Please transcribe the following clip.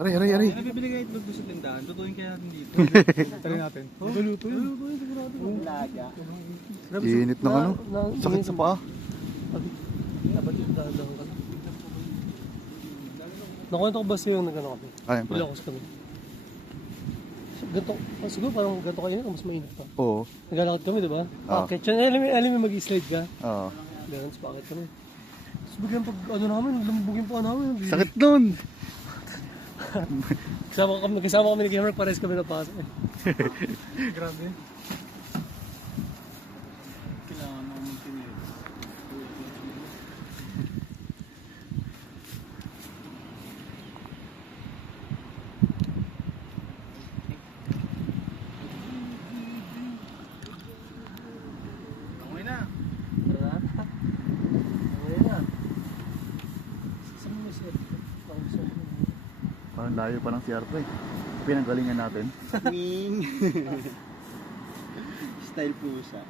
Aray, aray, aray. Nabibili kayo itlog doon sa tindahan. Lutuin kaya natin dito. Try natin. Luluto yun. Laga. Init ng ano. Sakit sa paa. Dapat yung dahan ka. Nakwento ko ba sa'yo yung nagano kami? Ayun pa. Ilocos kami. Ganto, siguro parang ganto kayo mas mainit pa. Oo. Naglalakad kami, di ba? Oo. Akit siya. Alam mo mag-slide ka? Oo. Ganun, sa pakit kami. Tapos biglang pag ano namin, lumubugin pa namin. Sakit nun. Kasama kami ni Gamer, pares kami napasok eh. Grabe. Kailangan mo mag-tinit. Okay na. Tara na. Ngayon na. Saan mo siya? Parang layo pa ng CR eh. Pinanggalingan natin. Wing. Style po siya.